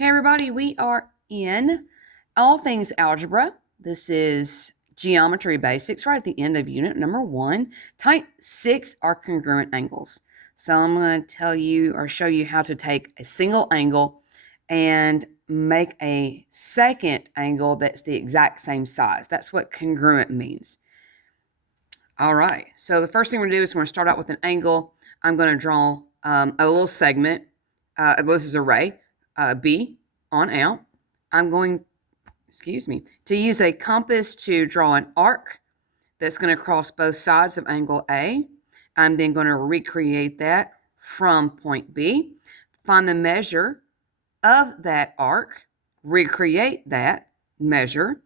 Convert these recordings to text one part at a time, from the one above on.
Hey everybody, we are in all things algebra. This is geometry basics right at the end of unit number 1. Type 6 are congruent angles. So I'm going to tell you or show you how to take a single angle and make a second angle that's the exact same size. That's what congruent means. All right, so the first thing we're going to do is we're going to start out with an angle. I'm going to draw a little segment. This is a ray, B on out. I'm going, to use a compass to draw an arc that's going to cross both sides of angle A. I'm then going to recreate that from point B, find the measure of that arc, recreate that measure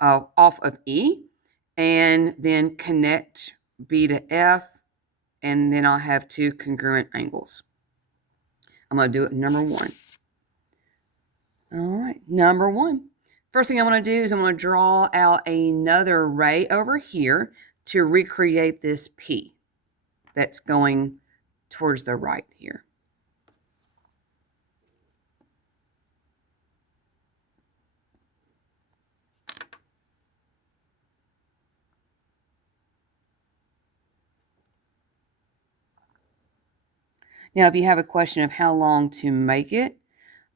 off of E, and then connect B to F, and then I'll have two congruent angles. I'm going to do it number 1. All right, number 1. First thing I'm going to do is I'm going to draw out another ray over here to recreate this P that's going towards the right here. Now, if you have a question of how long to make it,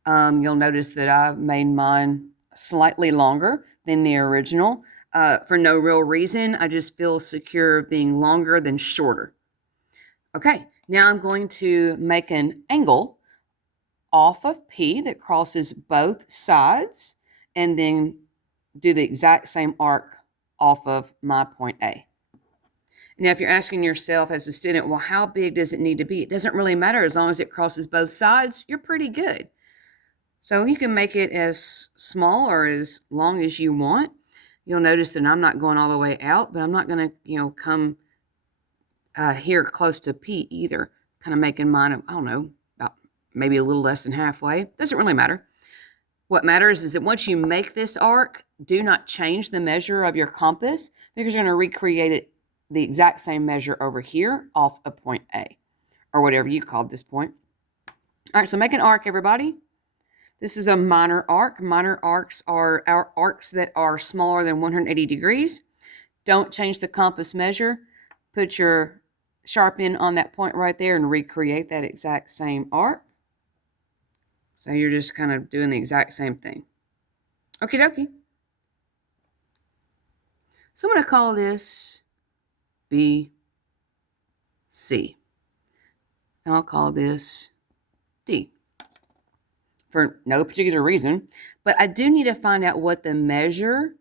you'll notice that I've made mine slightly longer than the original for no real reason. I just feel secure being longer than shorter. Okay, now I'm going to make an angle off of P that crosses both sides and then do the exact same arc off of my point A. Now, if you're asking yourself as a student, well, how big does it need to be? It doesn't really matter. As long as it crosses both sides, you're pretty good. So you can make it as small or as long as you want. You'll notice that I'm not going all the way out, but I'm not going to, come here close to P either. Kind of making mine, I don't know, about maybe a little less than halfway. Doesn't really matter. What matters is that once you make this arc, do not change the measure of your compass because you're going to recreate it the exact same measure over here off of point A, or whatever you called this point. All right, so make an arc, everybody. This is a minor arc. Minor arcs are our arcs that are smaller than 180 degrees. Don't change the compass measure. Put your sharp end on that point right there and recreate that exact same arc. So you're just kind of doing the exact same thing. Okie dokie. So I'm going to call this B, C. And I'll call this D. For no particular reason, but I do need to find out what the measure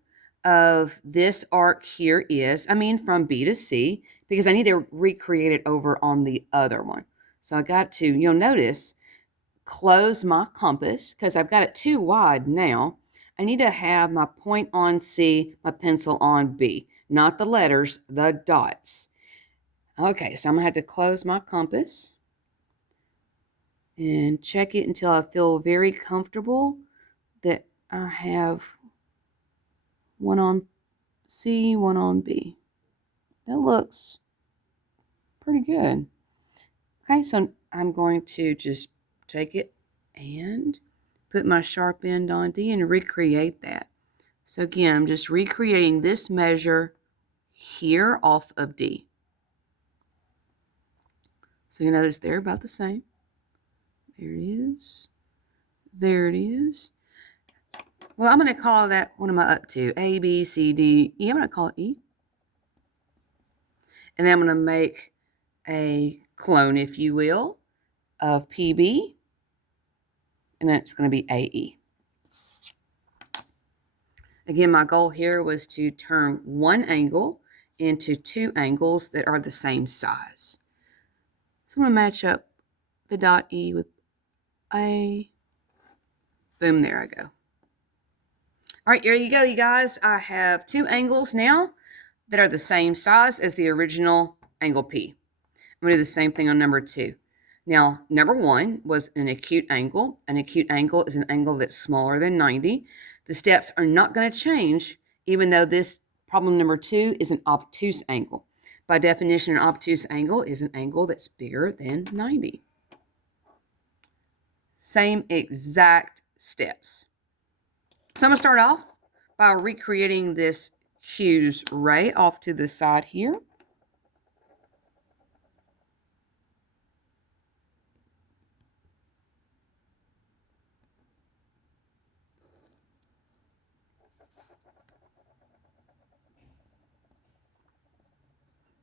of this arc here is. I mean, from B to C, because I need to recreate it over on the other one. So I got to, you'll notice, close my compass because I've got it too wide now. I need to have my point on C, my pencil on B, not the letters, the dots. Okay, so I'm going to have to close my compass and check it until I feel very comfortable that I have one on C, one on B. That looks pretty good. Okay, so I'm going to just take it and put my sharp end on D and recreate that. So again, I'm just recreating this measure here off of D. So you notice they're about the same. There it is. There it is. Well, I'm going to call that, what am I up to? A, B, C, D, E. I'm going to call it E. And then I'm going to make a clone, if you will, of PB. And that's going to be AE. Again, my goal here was to turn one angle into two angles that are the same size. So I'm going to match up the dot E with A. Boom, there I go. All right, here you go, you guys. I have two angles now that are the same size as the original angle P. I'm going to do the same thing on number 2. Now, number 1 was an acute angle. An acute angle is an angle that's smaller than 90. The steps are not going to change, even though this problem number 2 is an obtuse angle. By definition, an obtuse angle is an angle that's bigger than 90. Same exact steps. So I'm going to start off by recreating this Hughes ray off to the side here.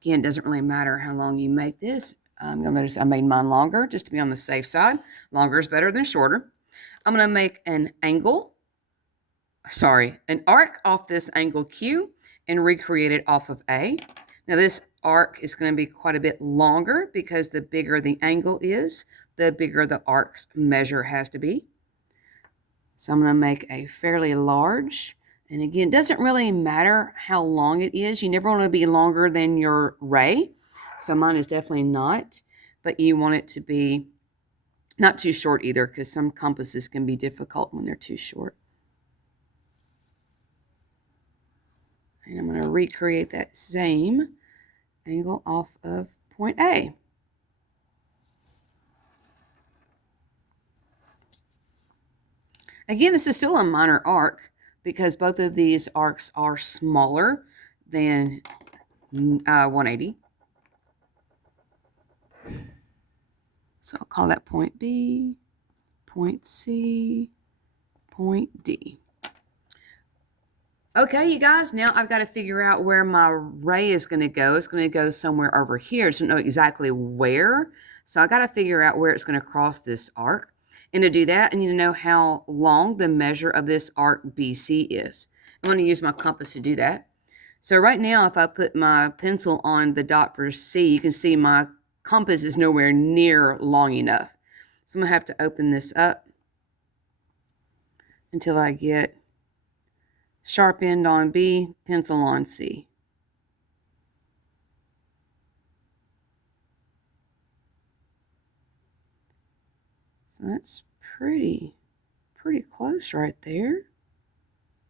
Again, it doesn't really matter how long you make this. You'll notice I made mine longer just to be on the safe side. Longer is better than shorter. I'm going to make an arc off this angle Q and recreate it off of A. Now this arc is going to be quite a bit longer because the bigger the angle is, the bigger the arc's measure has to be. So I'm going to make a fairly large. And again, it doesn't really matter how long it is. You never want to be longer than your ray. So mine is definitely not. But you want it to be not too short either, because some compasses can be difficult when they're too short. And I'm going to recreate that same angle off of point A. Again, this is still a minor arc, because both of these arcs are smaller than 180. So I'll call that point B, point C, point D. Okay, you guys, now I've got to figure out where my ray is going to go. It's going to go somewhere over here. I don't know exactly where. So I got to figure out where it's going to cross this arc. And to do that, I need to know how long the measure of this arc BC is. I'm going to use my compass to do that. So right now, if I put my pencil on the dot for C, you can see my compass is nowhere near long enough. So I'm going to have to open this up until I get sharp end on B, pencil on C. So that's pretty close right there.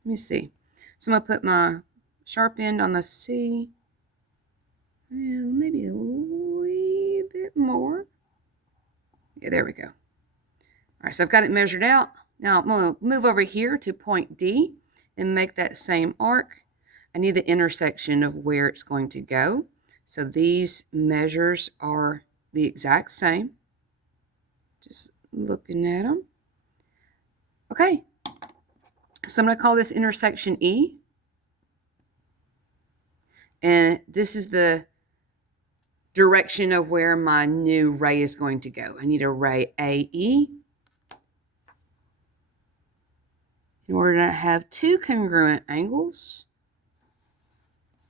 Let me see. So I'm going to put my sharp end on the C, and maybe a wee bit more. Yeah, there we go. All right, so I've got it measured out. Now I'm going to move over here to point D and make that same arc. I need the intersection of where it's going to go. So these measures are the exact same. Just looking at them. Okay, so I'm going to call this intersection E. And this is the direction of where my new ray is going to go. I need a ray AE in order to have two congruent angles.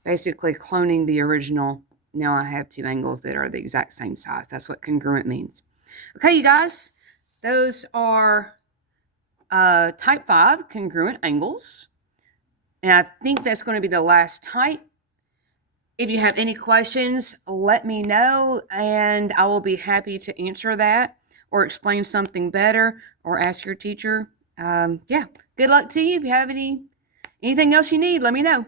Basically cloning the original. Now I have two angles that are the exact same size. That's what congruent means. Okay, you guys, those are type 5 congruent angles. And I think that's going to be the last type. If you have any questions, let me know, and I will be happy to answer that or explain something better or ask your teacher. Yeah, good luck to you. If you have anything else you need, let me know.